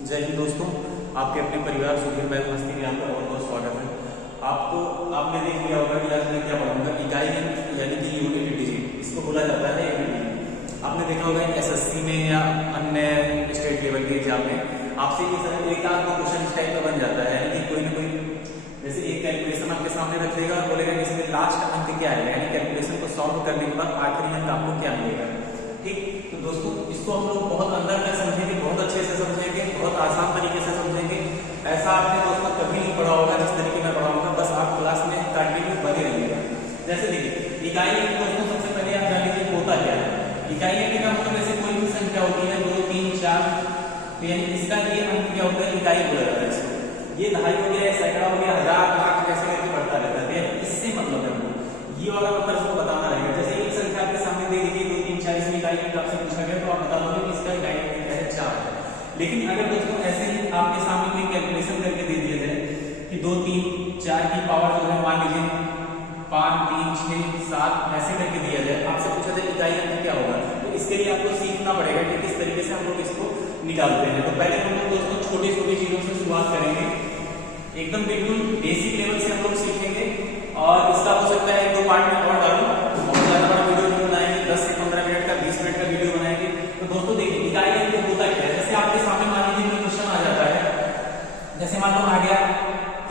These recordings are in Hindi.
जय हिंद दोस्तों, आपके अपने परिवार सुधीर भाई मस्ती में आपका बहुत बहुत स्वागत है। आपने देख लिया होगा कि आज मैं क्या पढ़ाऊंगा, इकाई यानी कि यूनिट डिजिट, इसको बोला जाता है यूनिट। आपने देखा होगा एसएससी में या अन्य स्टेट लेवल के एग्जाम में आपसे एक आध दो क्वेश्चन इस टाइप का बन जाता है, यानी कि कोई ना कोई जैसे एक कैलकुलेशन आपके सामने रख देगा और बोलेगा कि इसमें लास्ट अंक क्या आएगा, यानी कैलकुलेशन को सॉल्व करने के बाद आखिरी अंक आपको क्या मिलेगा। ठीक, तो दोस्तों इसको हम लोग बहुत अंदर तक समझेंगे, बहुत अच्छे से समझेंगे, बहुत आसान तरीके से समझेंगे। ऐसा आपने दोस्तों कभी नहीं पढ़ा होगा जिस तरीके में पढ़ाऊंगा, बस आप क्लास में कंटिन्यू बने रहिएगा। जैसे देखिए इकाई अंक दोस्तों सबसे पहले आप जान लीजिए होता क्या है। इकाई अंक का मतलब ऐसे कोई भी संख्या होती है 2 3 4, तो यानी इसका ये अंक क्या होता है, इकाई बोला जाता है इसको। ये दहाई हो गया, सैकड़ा हो गया, हजार, लाख कैसे करके बढ़ता रहता है, इससे मतलब है ये वाला मतलब इसको बताना रहेगा। जैसे एक संख्या आपके सामने दे दीजिए 2 3 4, इसमें इकाई अंक आपसे पूछा गया तो आप बता दोगे कि इसका इकाई अंक क्या है, 4 है। लेकिन अगर दोस्तों ऐसे ही आपके सामने कोई कैलकुलेशन करके दे दिया जाए कि 2 3 4 की पावर जो है मान लीजिए 5 3 6 7 ऐसे करके दिया जाए, आपसे पूछा जाए इकाई अंक क्या होगा, तो इसके लिए आपको सीखना पड़ेगा कि किस तरीके से हम लोग इसको निकालते हैं। तो पहले हम लोग दोस्तों छोटे छोटे चीजों से शुरुआत करेंगे, एकदम बिल्कुल बेसिक लेवल से हम लोग सीखेंगे। और इसका हो सकता है 2 पार्ट में और डालूं, बहुत ज्यादा बड़ा वीडियो नहीं बनाएंगे, 10 से 15 मिनट का 20 मिनट का वीडियो बनाएंगे। तो दोस्तों देखिए इकाई अंक होता क्या है। जैसे आपके सामने मान लीजिए कोई क्वेश्चन आ जाता है, जैसे मान लो आ गया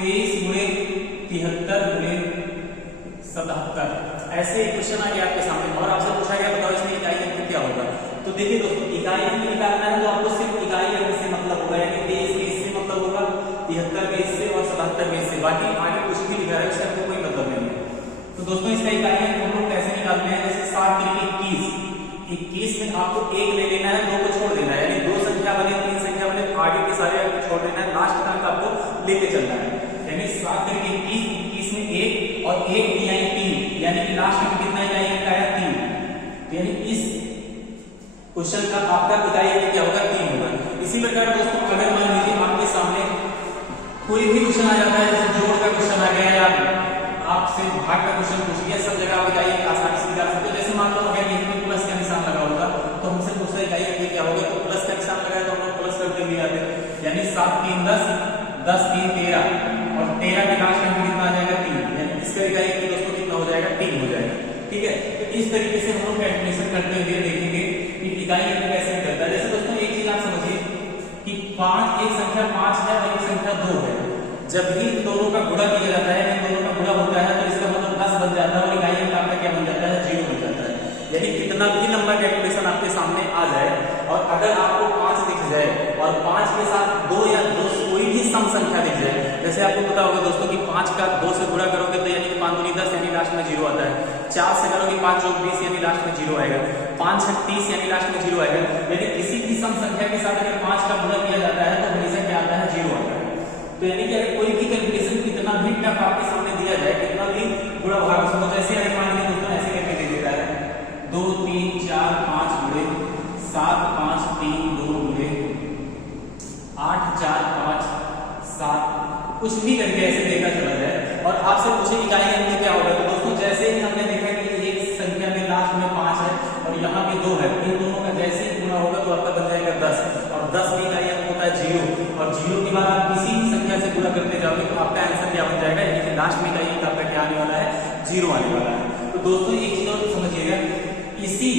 23 गुणे 73 गुणे 77, ऐसे क्वेश्चन आ गया आपके सामने और आपसे पूछा गया बताओ इसमें इकाई अंक क्या होगा। तो देखिए दोस्तों इकाई अंक निकालना है तो आपको सिर्फ इकाई अंक से मतलब होगा, यानी 23 में इससे मतलब होगा, 73 में इससे और 77 में इससे, बाकी आगे कुछ भी लिखा है उससे आपको कोई मतलब नहीं है। तो दोस्तों इसका इकाई अंक हम लोग कैसे निकालते हैं, जैसे 7 3 21 में आपको 1 ले लेना है, 2 को छोड़ देना है, यानी 2 संख्या बने 3 संख्या बने, आगे के सारे आपको छोड़ देना है, लास्ट तक आपको लेके चलना है। यानी 7 3 21 में 1 और 1 दिया 3, यानी कि लास्ट में कितना इकाई अंक आया 3। तो यानी इस क्वेश्चन का आपका इकाई अंक क्या होगा, 3 होगा। इसी प्रकार दोस्तों अगर मान लीजिए आपके सामने कोई भी क्वेश्चन आ जाता है, जैसे जोड़ का क्वेश्चन आ गया या आपसे भाग का क्वेश्चन पूछ लिया, सब जगह आप इकाई अंक आसानी से निकाल सकते हो। जैसे मान लो अगर यहीं पे प्लस का निशान लगा होगा तो हमसे पूछा इकाई अंक क्या होगा, तो प्लस का निशान लगाया तो हम लोग प्लस करते हुए आते हैं, यानी 7 3 10 10 3 13 और 13 के लास्ट में कितना आ जाएगा 3, यानी इसका इकाई अंक दोस्तों कितना हो जाएगा, 3 हो जाएगा। ठीक है, तो इस तरीके से हम लोग कैलकुलेशन करते हुए देखेंगे कि इकाई अंक कैसे निकलता है। जैसे दोस्तों एक चीज आप समझिए कि 5 एक संख्या 5 है और एक संख्या 2 है, जब भी दोनों का गुणा किया जाता है, दोनों का गुणा होता है तो इसका मतलब 10 बन जाता है और इकाई अंक आपका क्या बन जाता है, 0 बन जाता है। यानी कितना भी लंबा कैलकुलेशन आपके सामने आ जाए और अगर आपको 5 दिख जाए और 5 के साथ 2 या 2 कोई भी सम संख्या दिख जाए, जैसे आपको पता होगा दोस्तों कि 5 का 2 से गुणा करोगे तो यानी कि 5 दूनी 10 यानी लास्ट में 0 आता है, 4 से करोगे 5 जोड़ 20 यानी लास्ट में 0 आएगा, 5 6 30 यानी लास्ट में 0 आएगा। यानी किसी भी सम संख्या के साथ अगर 5 का गुणा किया जाता है तो हमेशा क्या आता है, 0 आता है। तो यानी कि अगर कोई भी कैलकुलेशन कितना भी टफ आपके सामने दिया जाए, कितना भी गुणा भाग समझ, जैसे अगर मान लीजिए दोस्तों ऐसे करके दे देता है 2 3 4 5 गुणे 7 5 3 2 गुणे 8 4 5 7, कुछ भी करके ऐसे देखा चला जाए और आपसे पूछे इकाई अंक क्या होगा, तो दोस्तों जैसे ही हमने देखा कि एक संख्या में लास्ट में 5 है और यहाँ पे 2 है, इन दोनों का जैसे ही गुणा होगा तो आपका बन जाएगा 10 और 10 की इकाई अंक होता है 0 और 0 के बाद आप किसी भी संख्या से गुणा करते जाओगे तो आपका आंसर क्या बन जाएगा, यानी कि लास्ट में इकाई अंक आपका क्या आने वाला है, 0 आने वाला है। तो दोस्तों एक चीज और समझिएगा, इसी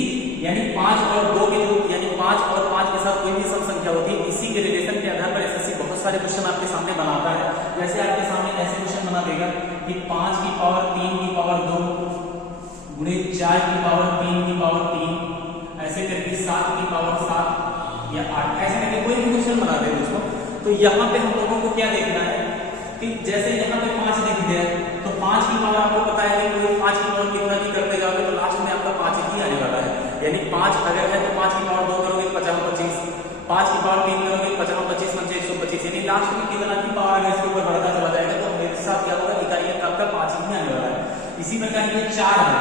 यानी 5 और 2 के जो यानी 5 और 5 के साथ कोई भी सम संख्या होती है, इसी के रिलेशन के आधार पर एसएससी बहुत सारे क्वेश्चन आपके सामने बनाता है। जैसे आपके सामने ऐसे क्वेश्चन बना देगा कि 5 की पावर 3 की पावर 2 गुणे 4 की पावर 3 की पावर 3, ऐसे करके 7 की पावर 7 या 8, ऐसे करके कोई भी क्वेश्चन बना दे दोस्तों। तो यहाँ पे हम लोगों को क्या देखना है कि जैसे यहाँ पे 5 दिख गया तो 5 की पावर आपको पता है कि कोई 5 की पावर कितना भी करते जाओगे तो लास्ट में आपका 5 ही आने वाला है। यानी 5 अगर है तो 5 की पावर 2 करोगे 50 25, 5 की पावर 3 करोगे 50 25 125, यानी लास्ट में कितना की पावर अगर इसके ऊपर बढ़ता चला जाएगा तो मेरे साथ क्या होगा, इकाई अंक आपका 5 ही आने वाला है। इसी प्रकार ये 4 है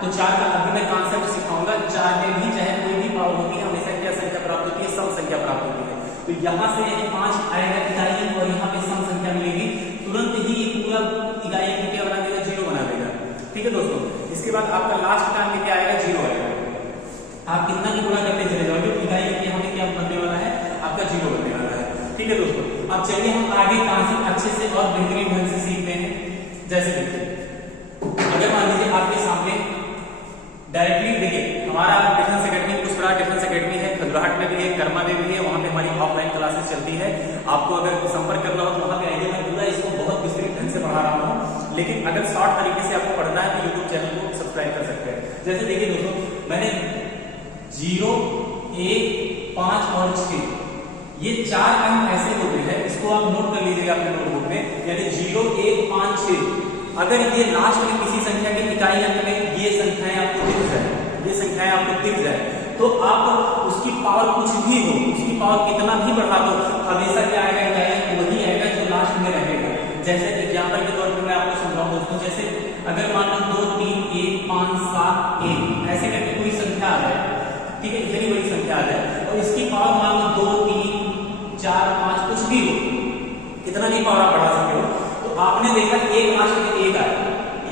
तो 4 का अभी मैं कॉन्सेप्ट सिखाऊंगा, 4 में भी चाहे कोई भी पावर होती है हमेशा क्या संख्या प्राप्त होती है, सम संख्या प्राप्त होती है। तो यहाँ से यानी 5 आएगा इकाई अंक और यहाँ पे सम संख्या मिलेगी, तुरंत ही ये पूरा इकाई अंक क्या बना देगा, 0 बना देगा। ठीक है दोस्तों, इसके बाद आपका लास्ट का अंक क्या आएगा, 0 आएगा। आप कितना भी गुणा करते चले जाओगे इकाई अंक यहाँ पे क्या बनने वाला है, आपका 0 बनने वाला है। चलिए हम आगे कॉन्सेप्ट अच्छे से और बेहतरीन ढंग से सीखते हैं। जैसे देखिए, अगर मान लीजिए आपके सामने डायरेक्टली देखिए हमारा defence academy Pushpraj defence academy है, खजुराहट में भी है, कर्मा में भी है, वहाँ पे हमारी ऑफलाइन क्लासेस चलती है। आपको अगर संपर्क करना हो तो वहाँ पे आइए, मैं पूरा इसको बहुत विस्तृत ढंग से पढ़ा रहा हूँ, लेकिन अगर शॉर्ट तरीके से आपको पढ़ना है तो यूट्यूब चैनल को सब्सक्राइब कर सकते हैं। जैसे देखिए दोस्तों, मैंने 0, 1, 5 और 6 ये 4 अंक ऐसे होते हैं, इसको आप नोट कर लीजिएगा अपने नोटबुक में, यानी 0, 1, 5, 6। अगर ये लास्ट में किसी संख्या के इकाई अंक में ये संख्याएं आपको दिख जाए, ये संख्याएं आपको दिख जाए, तो आप उसकी पावर कुछ भी हो, उसकी पावर कितना भी बढ़ा दो, हमेशा क्या आएगा, इकाई अंक वही आएगा जो लास्ट में रहेगा। जैसे एग्जाम्पल के तौर पर मैं आपको समझाऊं दोस्तों, जैसे अगर मान लो 2, 3, 1, 5, 7, 1 ऐसे करके कोई संख्या आ जाए, ठीक है, इतनी बड़ी संख्या आ जाए और इसकी पावर मान लो 2, 3, 4, 5 कुछ भी हो, कितना भी पावर आप बढ़ा सकते हो, तो आपने देखा एक लास्ट में 1 आया,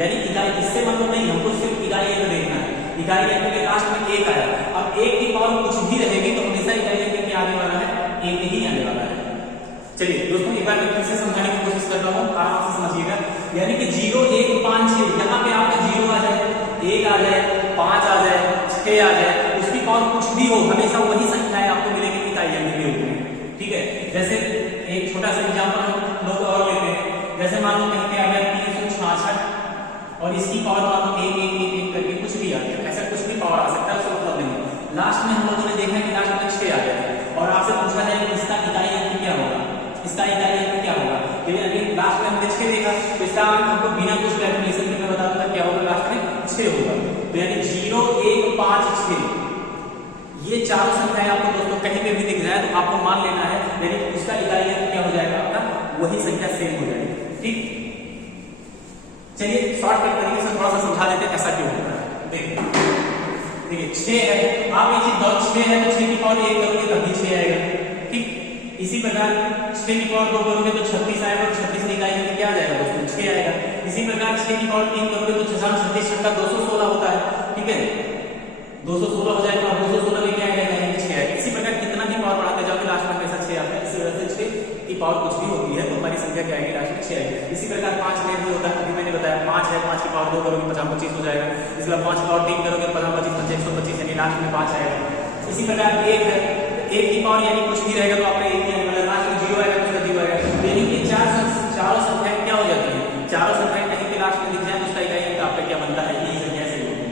यानी इकाई, इससे मतलब नहीं, हमको सिर्फ इकाई अंक देखना है, इकाई अंक के लास्ट में 1 आया। अब 1 की पावर कुछ भी रहेगी तो हमेशा इकाई अंक क्या आने वाला है, 1 ही आने वाला है। चलिए दोस्तों, एक बार मैं फिर से समझाने की कोशिश कर रहा हूँ, आराम से समझिएगा। यानी कि 0, 1, 5, 6 यहाँ पे आपका 0 आ जाए, 1 आ जाए, 5 आ जाए, 6 आ जाए, उसकी पावर कुछ भी हो, हमेशा वही संख्याएं आपको मिलेगी इकाई अंक के रूप में। ठीक है, जैसे एक छोटा सा एग्जाम्पल हम लोग और लेते हैं। जैसे मान लो कहीं पे आ गया 366 और इसकी पावर मान लो 1, 1, 1, 1 करके कुछ भी आ गया, ऐसा कुछ भी पावर आ सकता है, उसका मतलब नहीं है। लास्ट में हम लोगों ने देखा कि लास्ट में 6 आ गया और आपसे पूछा जाए कि इसका इकाई अंक क्या होगा, इसका इकाई अंक क्या होगा, तो अभी लास्ट में हमने 6 देखा, तो इसका अंक हमको बिना कुछ कैलकुलेशन के मैं बता दूंगा क्या होगा, लास्ट में 6 होगा। तो यानी 0, 1, 5, 6 ये चारों संख्याएं आपको दोस्तों कहीं पे भी दिख जाए तो आपको मान लेना है, यानी उसका इकाई अंक क्या हो जाएगा, आपका वही संख्या सेम हो जाएगी। ठीक, चलिए शॉर्टकट तरीके से थोड़ा सा समझा देते हैं ऐसा क्यों होता है। देखिए 6 है, आप ये चीज 6 है तो 6 की पावर 1 करोगे तब भी 6 आएगा। ठीक, इसी प्रकार 6 की पावर 2 करोगे तो 36 आएगा और 36 की इकाई अंक क्या आ जाएगा दोस्तों, 6 आएगा। इसी प्रकार 6 की पावर 3 करोगे तो 6 36 छक्का 216 होता है। ठीक है, 216 हो जाएगा और 216 में क्या आएगा, यानी 6 आएगा। इसी प्रकार कितना भी पावर बढ़ाते जाओगे लास्ट में कैसा 6 आता है। इसी वजह से 6 की पावर कुछ भी होती है तो हमारी संख्या क्या आएगी, लास्ट में 6 आएगी। इसी प्रकार 5 में भी होता है, अभी मैंने बताया 5 है, 5 की पावर 2 करोगे 50 25 हो जाएगा। इसके बाद 5 की पावर 3 करोगे 50 25 125 यानी लास्ट में 5 आएगा। इसी प्रकार 1 है, 1 की पावर यानी कुछ भी रहेगा तो आपका 1 ही आने वाला है, लास्ट में 0 आएगा तो उसका 0 आएगा। यानी कि चारों संख्याएं क्या हो जाती है, चारों संख्याएं कहीं पे लास्ट में दिख जाए तो उसका इकाई अंक आपका क्या बनता है, यही संख्या से होगी।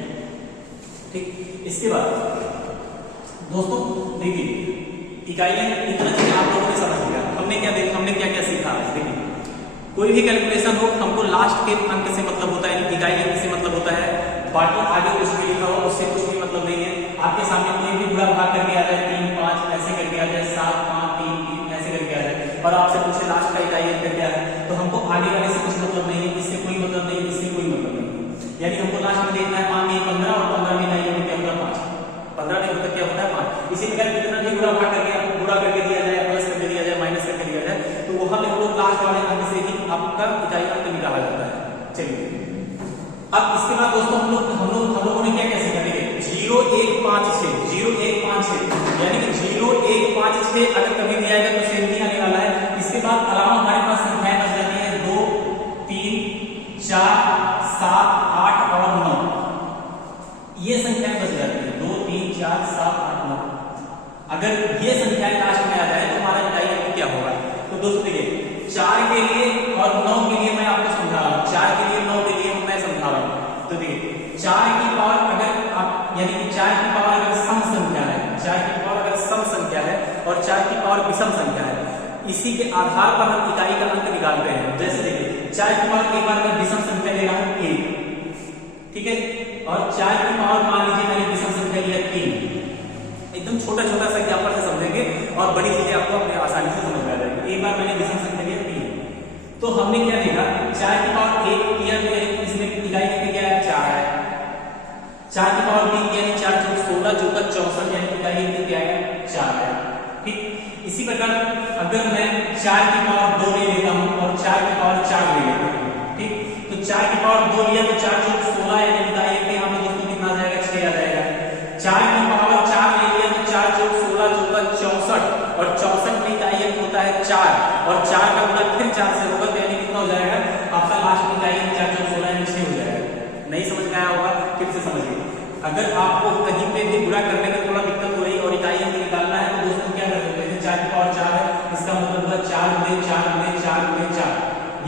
ठीक, इसके बाद दोस्तों देखिए इकाई अंक इतना चीज आप लोगों ने समझ लिया। हमने क्या देखा, हमने क्या क्या सीखा आज। देखिए कोई भी कैलकुलेशन हो हमको लास्ट के अंक से मतलब होता है, इकाई अंक से मतलब होता है, बाकी आगे कुछ भी लिखा हो उससे कुछ भी मतलब नहीं है। आपके सामने कोई भी बुरा भाग करके आ जाए 3, 5 ऐसे करके आ जाए, 7, 5, 3, 3 ऐसे करके आ जाए और आपसे पूछे लास्ट का इकाई अंक क्या है, तो हमको आगे वाले से कुछ मतलब नहीं है, इससे कोई मतलब नहीं, इससे कोई मतलब नहीं। यानी हमको लास्ट में देखना है मान लीजिए 15 और 15 में इकाई अंक क्या होगा 5, 15 में होता क्या होता है 5। इसी प्रकार कितना भी बुरा भाग करके आपको बुरा करके दिया जाए, प्लस करके दिया जाए, माइनस करके दिया जाए, तो वहां पे हम लोग लास्ट वाले अंक से ही आपका इकाई अंक निकाला जाता है। चलिए अब इसके बाद दोस्तों हम लोगों ने क्या क्या सीखा, देखिए 0, 1, 5, 6 0, 1, 5, 6 यानी कि 0, 1, 5, 6 अगर कभी भी आएगा तो सेम ही आने वाला है। इसके बाद अलावा हमारे पास संख्याएं बच जाती है 2, 3, 4, 7, 8 और 9 ये संख्याएं बच जाती है 2, 3, 4, 7, 8, 9। अगर ये संख्याएं लास्ट में आ जाए तो हमारा इकाई अंक क्या होगा। तो दोस्तों देखिए 4 के लिए और 9 के लिए मैं आपको समझा रहा हूँ, 4 के लिए 9 के लिए मैं समझा रहा हूँ। तो देखिए 4 की पावर अगर आप यानी कि 4 की पावर अगर सम संख्या है, 4 की पावर अगर सम संख्या है और 4 की पावर विषम संख्या है, इसी के आधार पर हम इकाई का अंक निकालते हैं। जैसे देखिए 4 की पावर एक बार मैं विषम संख्या ले रहा हूँ 1, ठीक है, और 4 की पावर मान लीजिए मैंने विषम संख्या लिया 3। एकदम छोटा छोटा सा एग्जांपल से समझेंगे और बड़ी चीजें आपको अपने आसानी से समझ में आ जाएगी। एक बार मैंने विषम संख्या लिया 3, तो हमने क्या देखा 4 की पावर 1 किया तो इसमें इकाई अंक क्या है 4 है। 4 की पावर 3 किया 4 चौक 16 चौका 64 यानी इकाई अंक क्या है 4 है। ठीक, इसी प्रकार अगर मैं 4 की पावर 2 ले लेता हूं और 4 की पावर 4 ले लेता हूं, ठीक, तो 4 की पावर 2 लिया तो 4 चौक 16 यानी इकाई अंक यहां पे दोस्तों कितना आ जाएगा 6 आ जाएगा। 4 की पावर 4 ले लिया तो 4 चौक 16 चौका 64 और 64 में इकाई अंक होता है 4 और 4 का गुणा फिर 4 से होगा, तो यानी कितना हो जाएगा आपका लास्ट में इकाई 4 4 16 यानी 6 हो जाएगा। नहीं समझ में आया होगा, फिर से समझिए। अगर आपको कहीं पे भी गुणा करने में थोड़ा दिक्कत हो रही और इकाई अंक निकालना है, तो दोस्तों क्या कर सकते हैं, 4 की पावर 4 है, इसका मतलब होगा 4 गुणे 4 गुणे 4 गुणे 4,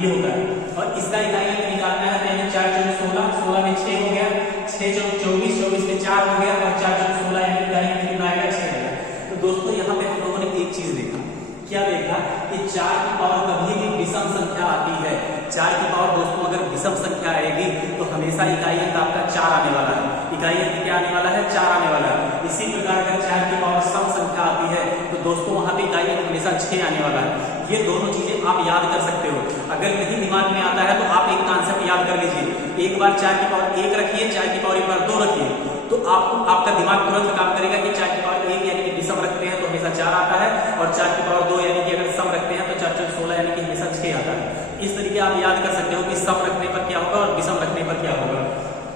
ये होता है। और इसका इकाई अंक निकालना है, तो यानी 4 4 16, 16 में 6 हो गया, 6 4 24, 24 में 4 हो गया, और 4 4 16 यानी इकाई अंक कितना आएगा 6 आएगा। तो दोस्तों यहाँ पे हम लोगों ने एक चीज देखा, क्या देखा कि 4 की पावर कभी भी विषम संख्या आती है। 4 की पावर दोस्तों अगर विषम संख्या आएगी तो हमेशा इकाई अंक आपका 4 आने वाला है। इकाई अंक क्या आने वाला है, 4 आने वाला है। इसी प्रकार अगर 4 की पावर सम संख्या आती है तो दोस्तों वहां पे इकाई अंक हमेशा 6 आने वाला है। ये दोनों चीजें आप याद कर सकते हो। अगर नहीं दिमाग में आता है तो आप एक कॉन्सेप्ट याद कर लीजिए, एक बार 4 की पावर 1 रखिए, 4 की पावर एक बार 2 रखिए, तो आपको आपका दिमाग तुरंत काम करेगा कि 4 की पावर 1 यानी कि विषम रखते हैं तो हमेशा 4 आता है, और 4 की पावर 2 यानी कि अगर सम रखते हैं तो 4 4 16 यानी कि हमेशा 6 आता है। इस तरीके आप याद कर सकते हो कि सम रखने पर क्या होगा और विषम रखने पर क्या होगा।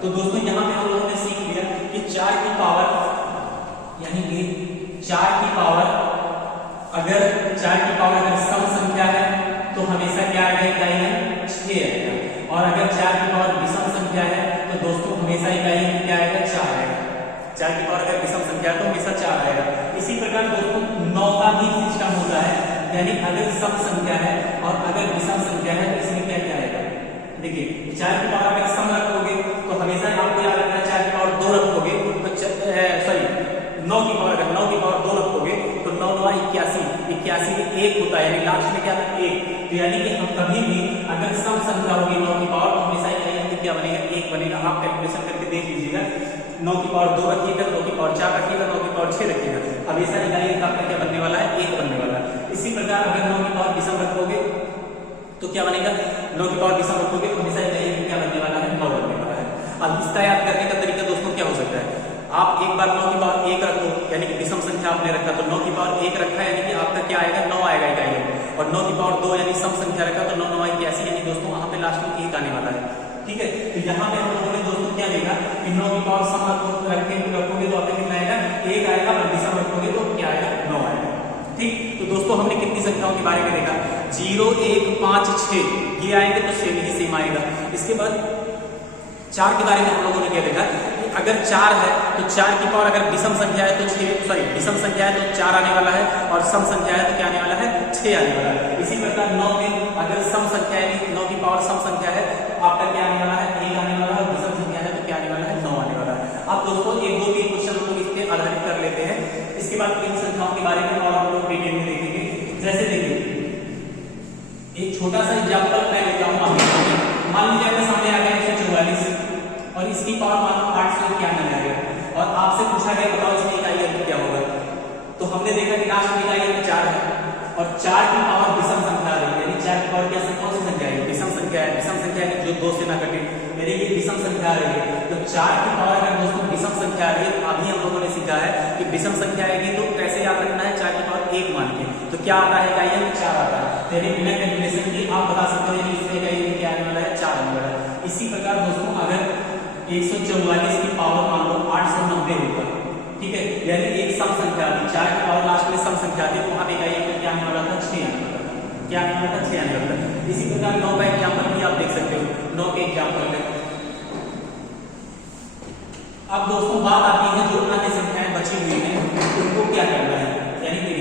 तो दोस्तों यहाँ पे हम लोगों ने सीख लिया कि 4 की पावर यानी कि 4 की पावर अगर 4 की पावर अगर सम संख्या है तो हमेशा क्या आएगा, इकाई अंक 6 आएगा, और अगर 4 की पावर विषम संख्या है तो दोस्तों हमेशा इकाई अंक क्या आएगा, 4 आएगा। 4 की पावर अगर विषम संख्या है तो हमेशा 4 आएगा। इसी प्रकार दोस्तों 9 का भी सिस्टम होता है, यानी अगर सम संख्या है और अगर विषम संख्या है तो इसमें क्या क्या आएगा, देखिए 4 की पावर अगर सम रखोगे तो हमेशा आपको याद रखना है 4 की पावर 2 रखोगे तो सॉरी 9 की पावर अगर 9 की पावर 2 रखोगे तो 9 9 81, 81 में 1 होता है, यानी लास्ट में क्या था 1। तो यानी कि हम कभी भी अगर सम संख्या होगी 9 की पावर तो हमेशा इकाई अंक क्या बनेगा, 1 बनेगा। आप कैलकुलेशन करके देख लीजिएगा, 9 की पावर 2 रखिएगा, 9 की पावर 4 रखिएगा, 9 की पावर 6 रखिएगा, हमेशा इकाई अंक आपका क्या बनने वाला है, 1 बनने वाला है। इसी प्रकार अगर 9 की पावर विषम रखोगे तो क्या बनेगा, 9 की पावर विषम रखोगे तो हमेशा इकाई अंक क्या बनने वाला है, 9 बनने वाला है। अब इसका याद करने का तरीका दोस्तों क्या हो सकता है, आप एक बार 9 की पावर 1 रखो, यानी कि विषम संख्या आपने रखा तो 9 की पावर 1 रखा यानी कि आपका क्या आएगा, 9 आएगा इकाई अंक, और 9 की पावर 2 यानी सम संख्या रखा तो 9 9 81 यानी दोस्तों वहां पे लास्ट में 1 आने वाला है। ठीक है, तो यहाँ पे हम लोगों ने दोस्तों क्या देखा कि 9 की पावर सम रखोगे तो आपका कितना आएगा, 1 आएगा, और विषम रखोगे तो क्या आएगा, 9 आएगा। ठीक, तो दोस्तों हमने कितनी संख्याओं के बारे में देखा, 0 1 5 6 ये आएंगे तो सेम ही सेम आएगा। इसके बाद 4 के बारे में हम लोगों ने क्या देखा, अगर 4 है तो 4 की पावर अगर विषम संख्या है तो 6 सॉरी विषम संख्या है तो 4 आने वाला है, और सम संख्या है तो क्या आने वाला है, 6 आने वाला है। इसी प्रकार 9 में अगर सम संख्या है, 9 की पावर सम संख्या है तो आपका क्या आने वाला है, 1 आने वाला है, और विषम संख्या है तो क्या आने वाला है, 9 आने वाला है। अब दोस्तों 1 2 3 क्वेश्चन हम लोग इस पे आधारित कर लेते हैं, इसके बाद इन संख्याओं के बारे में और हम लोग डिटेल में देखेंगे। जैसे देखिए एक छोटा सा एग्जाम्पल मैं लेता हूँ आपके सामने, मान लीजिए आपके सामने आ गया 144 और इसकी पावर मान लो 891 आ गया, और आपसे पूछा गया बताओ इसमें इकाई अंक क्या होगा। तो हमने देखा कि लास्ट में इकाई अंक 4 है, और 4 की पावर विषम संख्या आ रही है, यानी 4 की पावर क्या कौन सी संख्या है, विषम संख्या है। विषम संख्या है जो 2 से ना कटे, यानी कि विषम संख्या आ रही है। तो 4 की पावर अगर दोस्तों विषम संख्या आ रही है, अभी हम लोगों ने सीखा है कि विषम संख्या आएगी तो कैसे याद रखना है, 4 की पावर 1 मान के, तो क्या आता है, इकाई अंक 4 आता है। तो यानी बिना कैलकुलेशन के आप बता सकते हो इसमें इकाई अंक क्या आने वाला है, 4 आने वाला है। इसी प्रकार दोस्तों अगर 144 की पावर मान लो 890 होगा, ठीक है, यानी एक सम संख्या थी, 4 की पावर लास्ट में सम संख्या थी, तो वहां पे इकाई अंक क्या आने वाला था, 6 आने वाला था। क्या आने वाला था, 6 आने वाला था। इसी प्रकार 9 का एग्जाम्पल भी आप देख सकते हो, 9 के एग्जाम्पल में अब दोस्तों बात आती है जो अन्य संख्याएं बची हुई हैं उनको क्या करना है, यानी कि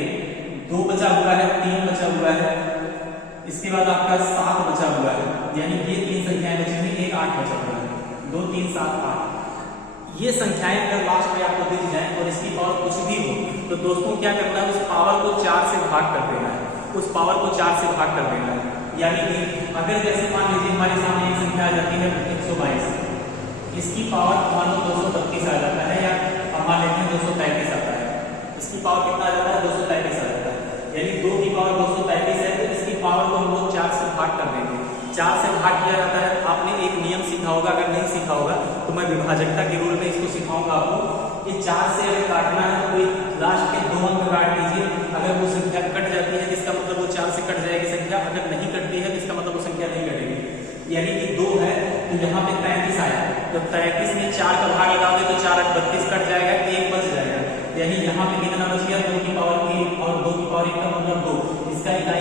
2 बचा हुआ है, 3 बचा हुआ है, इसके बाद आपका 7 बचा हुआ है, यानी ये 3 संख्याएं बची हुई, 1 8 बचा हुआ है, 2 3 7 8। ये संख्याएं अगर लास्ट में आपको दी जाए और इसकी पावर कुछ भी हो तो दोस्तों क्या करना है, उस पावर को 4 से भाग कर देना है, उस पावर को 4 से भाग कर देना है। यानी कि अगर जैसे मान लीजिए हमारे सामने एक संख्या आ जाती है 122, इसकी पावर मान लो 232 आ जाता है, या हम मान लेते हैं 233 आता है, इसकी पावर कितना आ जाता है, 233 आ जाता है, यानी 2 की पावर 233 है, तो इसकी पावर को हम लोग 4 से भाग कर देंगे। 4 से भाग किया जाता है, आपने एक नियम सीखा होगा, अगर नहीं सीखा होगा तो मैं विभाजकता के रूल में इसको सिखाऊंगा आपको कि 4 से अगर काटना है तो कोई लास्ट के 2 अंक काट लीजिए, अगर वो संख्या कट जाती है जिसका मतलब वो 4 से कट जाएगी संख्या, अगर नहीं कटती है जिसका मतलब वो संख्या नहीं कटेगी। यानी कि 2 है तो यहाँ पे 33 आया, तो 33 में 4 का भाग लगाओगे तो 4 32 कट जाएगा, 1 बच जाएगा, यानी यहाँ पे कितना बच गया, 2 की पावर 1 और 2 की पावर 1 का मतलब 2, इसका इकाई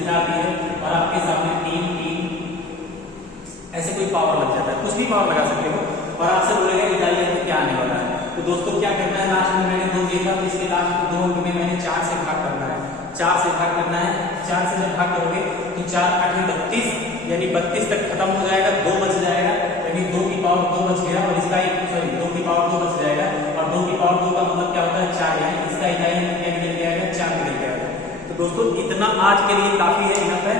सुझाव दिए और आपके सामने 3 3 ऐसे कोई पावर लग जाता है, कुछ भी पावर लगा सकते हो और आपसे बोलेगा निकालिए तो क्या आने वाला है। तो दोस्तों क्या करना है, लास्ट में मैंने 2 दिया था तो इसके लास्ट में 2 अंक में मैंने 4 से भाग करना है, 4 से भाग करना है। 4 से जब भाग करोगे तो 4 8 32 यानी 32 तक खत्म हो जाएगा, 2 बच जाएगा यानी 2 की पावर 2 बच गया और इसका सॉरी 2 की पावर 2 बच जाएगा और 2 की पावर 2 का मतलब क्या होता है 4 यानी इसका इकाई क्या निकल के आएगा 4 निकल के आएगा। तो दोस्तों इतना आज के लिए काफी है, इनफ है।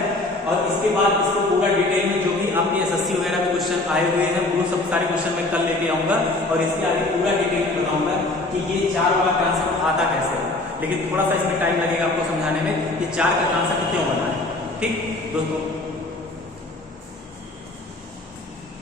और इसके बाद इसको पूरा डिटेल में जो भी आपके एसएससी वगैरह में क्वेश्चन आए हुए हैं वो सब सारे क्वेश्चन मैं कल लेके आऊंगा और इसके आगे पूरा डिटेल में बताऊंगा कि ये 4 वाला कॉन्सेप्ट आता कैसे है। लेकिन थोड़ा सा इसमें टाइम लगेगा आपको समझाने में कि 4 का कॉन्सेप्ट क्यों बना है। ठीक दोस्तों।